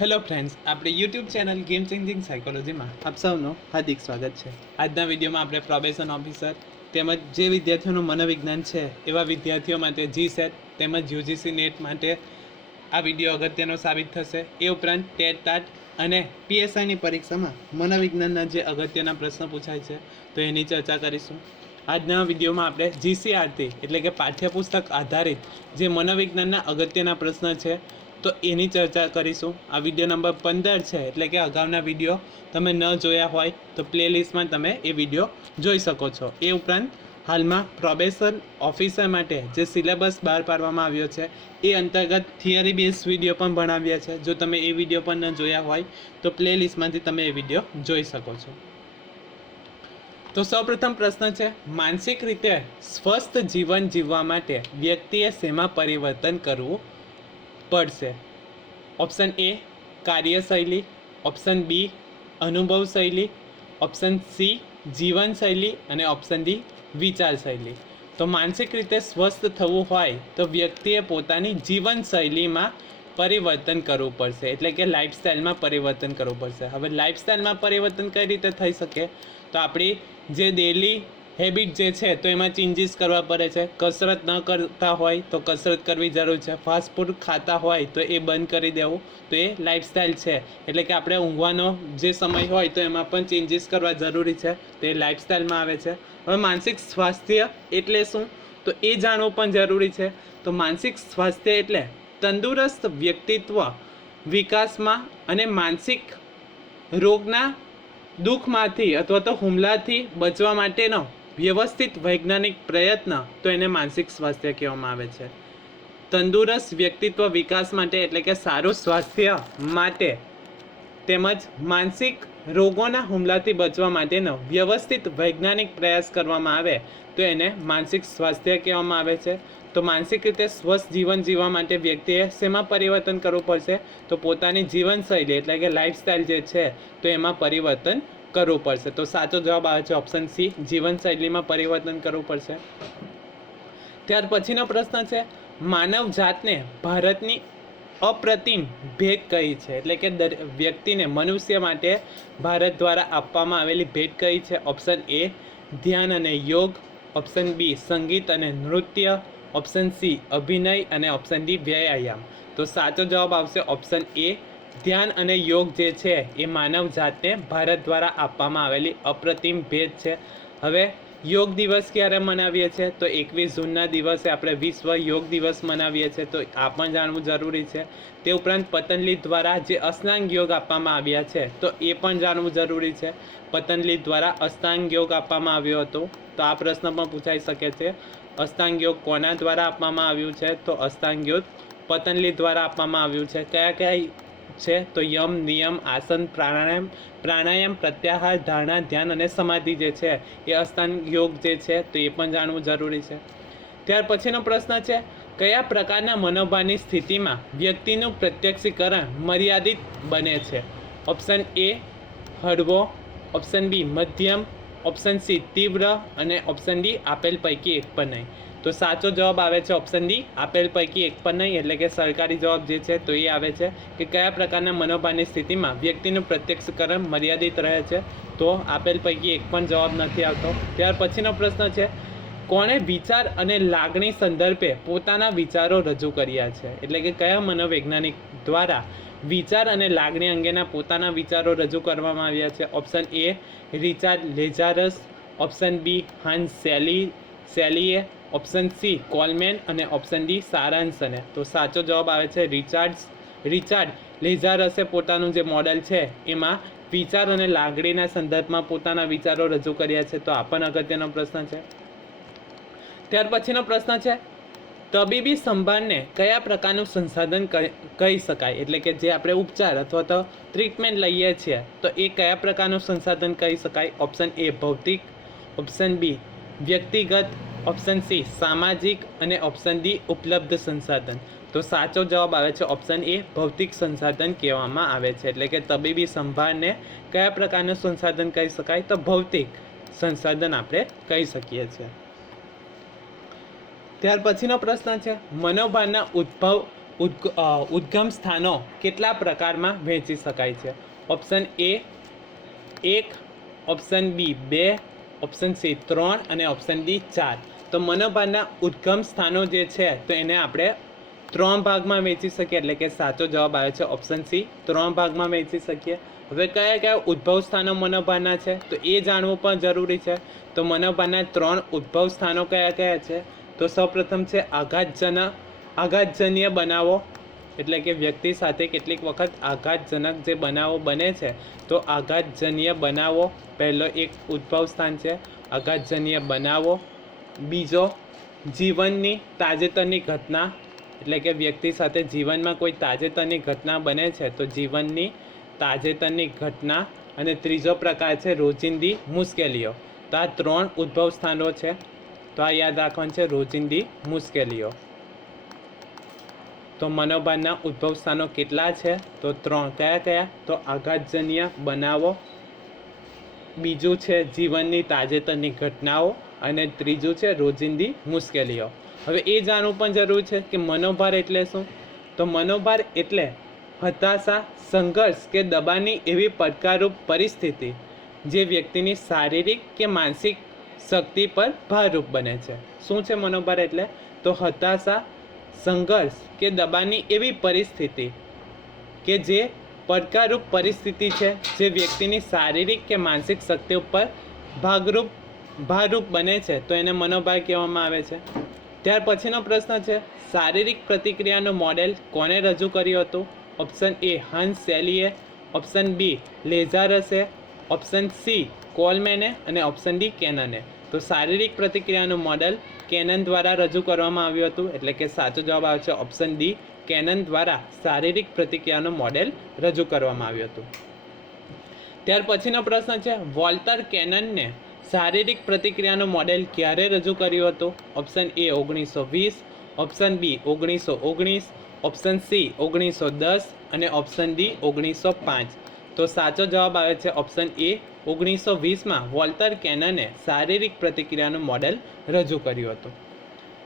Hello friends આપણી YouTube channel game changing સાયકોલોજીમાં આપ સૌનું હાર્દિક સ્વાગત છે. આજના વિડીયોમાં આપણે પ્રોબેશન ઓફિસર તેમજ જે વિદ્યાર્થીઓનું મનોવિજ્ઞાન છે, એવા વિદ્યાર્થીઓ માટે જી સેટ તેમજ યુજીસી નેટ માટે આ વીડિયો અગત્યનો સાબિત થશે. એ ઉપરાંત ટેટ ટાટ અને પીએસઆઈની પરીક્ષામાં મનોવિજ્ઞાનના જે અગત્યના પ્રશ્નો પૂછાય છે, તો એની ચર્ચા કરીશું. આજના વિડીયોમાં આપણે જીસીઆરટી એટલે કે પાઠ્યપુસ્તક આધારિત જે મનોવિજ્ઞાનના અગત્યના પ્રશ્ન છે તો એની ચર્ચા કરીશું. આ વીડિયો નંબર પંદર છે, એટલે કે અગાઉના વીડિયો તમે ન જોયા હોય તો પ્લેલિસ્ટમાં તમે એ વીડિયો જોઈ શકો છો. એ ઉપરાંત હાલમાં પ્રોબેશન ઓફિસર માટે જે સિલેબસ બહાર પાડવામાં આવ્યો છે, એ અંતર્ગત થિયરી બેઝ વીડિયો પણ ભણાવ્યા છે. જો તમે એ વીડિયો પણ ન જોયા હોય તો પ્લેલિસ્ટમાંથી તમે એ વીડિયો જોઈ શકો છો. તો સૌપ્રથમ પ્રશ્ન છે, માનસિક રીતે સ્વસ્થ જીવન જીવવા માટે વ્યક્તિએ શેમાં પરિવર્તન કરવું પડશે. Option A કાર્યશૈલી. ઓપ્શન બી અનુભવ શૈલી ઓપ્શન સી જીવનશૈલી. અને ઓપ્શન ડી વિચારશૈલી. તો માનસિક રીતે સ્વસ્થ થવું હોય તો વ્યક્તિએ પોતાની જીવનશૈલીમાં પરિવર્તન કરવું પડશે. એટલે કે લાઈફસ્ટાઈલમાં પરિવર્તન કરવું પડશે. હવે લાઈફસ્ટાઈલમાં પરિવર્તન કઈ રીતે થઈ શકે? તો આપણી જે ડેલી હેબિટ જે છે, તો એમાં ચેન્જીસ કરવા પડે છે. કસરત ન કરતા હોય તો કસરત કરવી જરૂર છે. ફાસ્ટ ફૂડ ખાતા હોય તો એ બંધ કરી દેવું. તો એ લાઇફસ્ટાઈલ છે. એટલે કે આપણે ઊંઘવાનો જે સમય હોય તો એમાં પણ ચેન્જીસ કરવા જરૂરી છે. તો એ લાઇફસ્ટાઈલમાં આવે છે. હવે માનસિક સ્વાસ્થ્ય એટલે શું? તો એ જાણવું પણ જરૂરી છે. તો માનસિક સ્વાસ્થ્ય એટલે તંદુરસ્ત વ્યક્તિત્વ વિકાસમાં અને માનસિક રોગના દુઃખમાંથી અથવા તો હુમલાથી બચવા માટેનો વ્યવસ્થિત વૈજ્ઞાનિક પ્રયત્ન તો એને માનસિક સ્વાસ્થ્ય કહેવામાં આવે છે. તંદુરસ્ત વ્યક્તિત્વ વિકાસ માટે એટલે કે સારું સ્વાસ્થ્ય માટે તેમજ માનસિક રોગોના હુમલાથી બચવા માટેનો વ્યવસ્થિત વૈજ્ઞાનિક પ્રયાસ કરવામાં આવે તો એને માનસિક સ્વાસ્થ્ય કહેવામાં આવે છે. તો માનસિક રીતે સ્વસ્થ જીવન જીવવા માટે વ્યક્તિએ શેમાં પરિવર્તન કરવું પડશે? તો પોતાની જીવનશૈલી એટલે કે લાઈફસ્ટાઈલ જે છે, તો એમાં પરિવર્તન કરવું પડશે. તો સાચો જવાબ આવે છે ઓપ્શન સી જીવનશૈલીમાં પરિવર્તન કરવું પડશે. ત્યાર પછીનો પ્રશ્ન છે, માનવ જાતને ભારતની અપ્રતિમ ભેટ કઈ છે? એટલે કે વ્યક્તિને મનુષ્ય માટે ભારત દ્વારા આપવામાં આવેલી ભેટ કઈ છે? ઓપ્શન એ ધ્યાન અને યોગ. ઓપ્શન બી સંગીત અને નૃત્ય. ઓપ્શન સી અભિનય. અને ઓપ્શન ડી વ્યાયામ. તો સાચો જવાબ આવશે ઓપ્શન એ ધ્યાન અને યોગ જે છે એ માનવ જાતને ભારત દ્વારા આપવામાં આવેલી અપ્રતિમ ભેટ છે. હવે યોગ દિવસ ક્યારે મનાવીએ છીએ તો એકવીસ જૂનના દિવસે આપણે વિશ્વ યોગ દિવસ મનાવીએ છીએ તો આ પણ જાણવું જરૂરી છે. તે ઉપરાંત પતંજલિ દ્વારા જે અષ્ટાંગ યોગ આપવામાં આવ્યા છે, તો એ પણ જાણવું જરૂરી છે. પતંજલિ દ્વારા અષ્ટાંગ યોગ આપવામાં આવ્યો હતો. તો આ પ્રશ્ન પણ પૂછાઈ શકે છે. અષ્ટાંગ યોગ કોના દ્વારા આપવામાં આવ્યું છે? તો અષ્ટાંગ યોગ પતંજલિ દ્વારા આપવામાં આવ્યું છે. કયા કયા છે, તો યમ, નિયમ, આસન, પ્રાણાયામ પ્રાણાયામ, પ્રત્યાહાર, ધારણા, ધ્યાન અને સમાધિ જે છે, એ અસ્થાન યોગ જે છે, તો એ પણ જાણવું જરૂરી છે. ત્યાર પછીનો પ્રશ્ન છે, કયા પ્રકારના મનોભાવની સ્થિતિમાં વ્યક્તિનું પ્રત્યક્ષીકરણ મર્યાદિત બને છે? ઓપ્શન એ, હળવો. ઓપ્શન બી, મધ્યમ. ઓપ્શન સી, તીવ્ર. અને ઓપ્શન ડી, આપેલ પૈકી એક પણ નહીં. તો સાચો જવાબ આવે છે ઓપ્શન ડી. આપેલ પૈકી એક પણ નહીં, એટલે કે સરકારી જવાબ જે છે તો એ આવે છે કે કયા પ્રકારના મનોભાવની સ્થિતિમાં વ્યક્તિનું પ્રત્યક્ષકરણ મર્યાદિત રહે છે? તો આપેલ પૈકી એક પણ જવાબ નથી આવતો. ત્યાર પછીનો પ્રશ્ન છે, કોણે વિચાર અને લાગણી સંદર્ભે પોતાના વિચારો રજૂ કર્યા છે? એટલે કે કયા મનોવૈજ્ઞાનિક દ્વારા વિચાર અને લાગણી અંગેના પોતાના વિચારો રજૂ કરવામાં આવ્યા છે? Option A Richard Lazarus. Option B Hans Selye સેલીએ. Option C Coleman અને ઓપ્શન ડી સારાંશને તો સાચો જવાબ આવે છે રિચાર્ડ રિચાર્ડ લેઝારસે પોતાનું જે મોડેલ છે, એમાં વિચાર અને લાગણીના સંદર્ભમાં પોતાના વિચારો રજૂ કર્યા છે. તો આ પણ અગત્યનો પ્રશ્ન છે. ત્યાર પછીનો પ્રશ્ન છે, તબીબી સંભાળને કયા પ્રકારનું સંસાધન કહી શકાય? એટલે કે જે આપણે ઉપચાર અથવા તો ટ્રીટમેન્ટ લઈએ છીએ, તો એ કયા પ્રકારનું સંસાધન કહી શકાય? ઓપ્શન એ ભૌતિક. ઓપ્શન બી વ્યક્તિગત. ઓપ્શન સી સામાજિક અને ઓપ્શન ડી ઉપલબ્ધ સંસાધન. તો સાચો જવાબ આવે છે ઓપ્શન એ ભૌતિક સંસાધન કહેવામાં આવે છે. એટલે કે તબીબી સંભાળને કયા પ્રકારનું સંસાધન કહી શકાય? તો ભૌતિક સંસાધન આપણે કહી શકીએ છીએ. ત્યાર પછીનો પ્રશ્ન છે મનોભારના ઉદ્ભવ, ઉદ્ગ- ઉદ્ગમ સ્થાનો કેટલા પ્રકારમાં વહેંચી શકાય છે? ઓપ્શન એ એક ઓપ્શન બી બે ઓપ્શન સી ત્રણ અને ઓપ્શન ડી ચાર. તો મનોભારના ઉદ્ગમ સ્થાનો જે છે, તો એને આપણે ત્રણ ભાગમાં વેચી શકીએ. એટલે કે સાચો જવાબ આવે છે ઓપ્શન સી ત્રણ ભાગમાં વેચી શકીએ. હવે કયા કયા ઉદ્ભવ સ્થાનો મનોભારના છે? તો એ જાણવું પણ જરૂરી છે. તો મનોભારના ત્રણ ઉદ્ભવ સ્થાનો કયા કયા છે? તો સૌપ્રથમ છે આઘાતજનક, આઘાતજન્ય બનાવો. એટલે કે વ્યક્તિ સાથે કેટલીક વખત આઘાતજનક જે બનાવો બને છે, તો આઘાતજન્ય બનાવો. પહેલો એક ઉદ્ભવ સ્થાન છે. આઘાતજન્ય બનાવો. બીજો જીવનની તાજેતરની ઘટના, એટલે કે વ્યક્તિ સાથે જીવનમાં કોઈ તાજેતરની ઘટના બને છે, તો જીવનની તાજેતરની ઘટના અને ત્રીજો પ્રકાર છે રોજિંદી મુશ્કેલીઓ. તો આ ત્રણ ઉદ્ભવ સ્થાનો છે, તો આ યાદ રાખવાનું છે રોજિંદી મુશ્કેલીઓ. તો મનોભારના ઉદ્ભવ સ્થાનો કેટલા છે, તો ત્રણ. કયા કયા? તો આઘાતજન્ય બનાવો બીજું છે જીવનની તાજેતરની ઘટનાઓ અને ત્રીજું છે રોજિંદી મુશ્કેલીઓ. હવે એ જાણવું પણ જરૂર છે કે મનોભાર એટલે શું? તો મનોભાર એટલે હતાશા, સંઘર્ષ કે દબાણની એવી પડકારરૂપ પરિસ્થિતિ જે વ્યક્તિની શારીરિક કે માનસિક શક્તિ પર ભારરૂપ બને છે. શું છે મનોભાર એટલે? તો હતાશા, સંઘર્ષ કે દબાણની એવી પરિસ્થિતિ કે જે પડકારરૂપ પરિસ્થિતિ છે જે વ્યક્તિની શારીરિક કે માનસિક શક્તિ ઉપર ભાગરૂપ, ભારરૂપ બને છે, તો એને મનોભાર કહેવામાં આવે છે. ત્યાર પછીનો પ્રશ્ન છે, શારીરિક પ્રતિક્રિયાનું મોડેલ કોને રજૂ કર્યું હતું? ઓપ્શન એ, હંસ સેલીએ ઓપ્શન બી લેઝારસે ઓપ્શન સી, કોલમેને. અને ઓપ્શન ડી, કેનને. તો શારીરિક પ્રતિક્રિયાનું મોડેલ કેનન દ્વારા રજૂ કરવામાં આવ્યું હતું, એટલે કે સાચો જવાબ આવે છે ઓપ્શન ડી કેનન દ્વારા શારીરિક પ્રતિક્રિયાનું મોડેલ રજૂ કરવામાં આવ્યું હતું. ત્યાર પછીનો પ્રશ્ન છે, વોલ્ટર કેનનને શારીરિક પ્રતિક્રિયાનું મોડેલ ક્યારે રજૂ કર્યું હતું? ઓપ્શન એ ઓગણીસો વીસ, ઓપ્શન બી ઓગણીસો ઓગણીસ, ઓપ્શન સી ઓગણીસો દસ અને ઓપ્શન ડી ઓગણીસો પાંચ. તો સાચો જવાબ આવે છે ઓપ્શન એ ઓગણીસો વીસમાં વોલ્ટર કેનને શારીરિક પ્રતિક્રિયાનું મોડેલ રજૂ કર્યું હતું.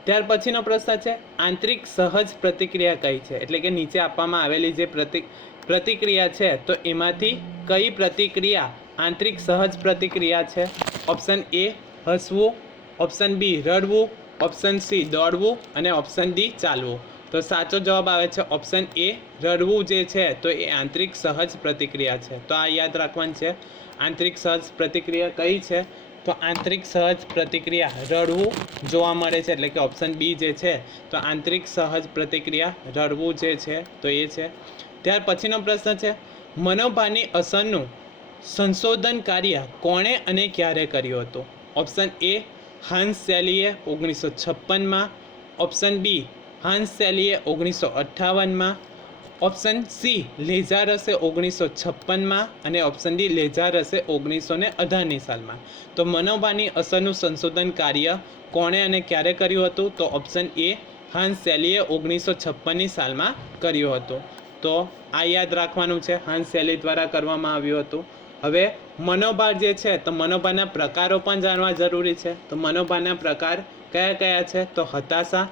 ત્યાર પછીનો પ્રશ્ન છે, આંતરિક સહજ પ્રતિક્રિયા કઈ છે? એટલે કે નીચે આપવામાં આવેલી જે પ્રતિ, પ્રતિક્રિયા છે, તો એમાંથી કઈ પ્રતિક્રિયા આંતરિક સહજ પ્રતિક્રિયા છે? ઓપ્શન એ, હસવું. ઓપ્શન બી, રડવું. ઓપ્શન સી, દોડવું. અને ઓપ્શન ડી, ચાલવું. તો સાચો જવાબ આવે છે ઓપ્શન એ, રડવું જે છે, તો એ આંતરિક સહજ પ્રતિક્રિયા છે. તો આ યાદ રાખવાનું છે, આંતરિક સહજ પ્રતિક્રિયા કઈ છે? તો આંતરિક સહજ પ્રતિક્રિયા રડવું જોવા મળે છે, એટલે કે ઓપ્શન બી જે છે, તો આંતરિક સહજ પ્રતિક્રિયા રડવું જે છે, તો એ છે. ત્યાર પછીનો પ્રશ્ન છે મનોભારની અસરનું સંશોધન કાર્ય કોણે અને ક્યારે કર્યું હતું? ઓપ્શન એ હાન્સ સેલીએ ઓગણીસો છપ્પનમાં. ઓપ્શન બી હાન્સ સેલીએ ઓગણીસો અઠ્ઠાવનમાં. ઓપ્શન સી લેઝારસે ઓગણીસો છપ્પનમાં અને ઓપ્શન ડી લેઝારસે ઓગણીસો ને અઢારની સાલમાં. તો મનોભાની અસરનું સંશોધન કાર્ય કોણે અને ક્યારે કર્યું હતું? તો ઓપ્શન એ હાન્સ સેલીએ ઓગણીસો છપ્પનની સાલમાં કર્યું હતું. તો આ યાદ રાખવાનું છે, હાન્સ સેલી દ્વારા કરવામાં આવ્યું હતું. હવે મનોભાર જે છે, તો મનોભારના પ્રકારો પણ જાણવા જરૂરી છે. તો મનોભારના પ્રકાર કયા કયા છે? તો હતાશા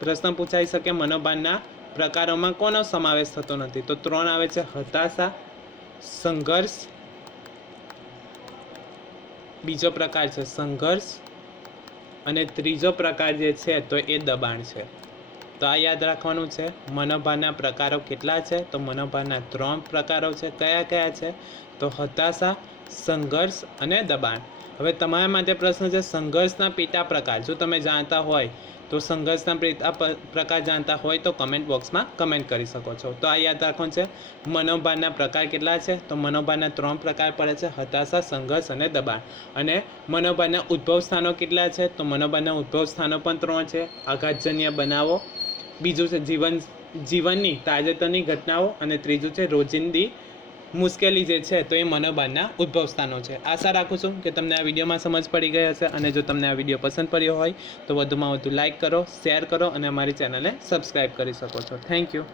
પ્રશ્ન પૂછાઈ શકે મનોભાનના પ્રકારોમાં કોનો સમાવેશ થતો નથી? તો ત્રણ આવે છે હતાશા, સંઘર્ષ, બીજો પ્રકાર છે સંઘર્ષ અને ત્રીજો પ્રકાર જે છે તો એ દબાણ છે. તો આ યાદ રાખવાનું છે મનોભારના પ્રકારો કેટલા છે? તો મનોભારના ત્રણ પ્રકારો છે. કયા કયા છે? તો હતાશા, સંઘર્ષ અને દબાણ. હવે તમારા માટે પ્રશ્ન છે સંઘર્ષના પેટા પ્રકાર. જો તમે જાણતા હોય તો સંઘર્ષના પેટા પ્રકાર જાણતા હોય તો કમેન્ટ બોક્સમાં કમેન્ટ કરી શકો છો. તો આ યાદ રાખવાનું છે મનોભારના પ્રકાર કેટલા છે? તો મનોભારના ત્રણ પ્રકાર પડે છે, હતાશા, સંઘર્ષ અને દબાણ. અને મનોભારના ઉદ્ભવ સ્થાનો કેટલા છે? તો મનોભારના ઉદ્ભવ સ્થાનો પણ ત્રણ છે, આઘાતજન્ય બનાવો. બીજું છે જીવન, જીવનની તાજેતરની ઘટનાઓ. અને ત્રીજું છે રોજિંદી મુશ્કેલી જે છે, તો એ મનોબળના ઉદ્ભવ સ્થાનો છે. આશા રાખું છું કે તમને આ વિડીયોમાં સમજ પડી ગઈ હશે અને જો તમને આ વીડિયો પસંદ પડ્યો હોય, તો વધુમાં વધુ લાઇક કરો, શેર કરો અને અમારી ચેનલને સબસ્ક્રાઈબ કરી શકો છો. Thank you.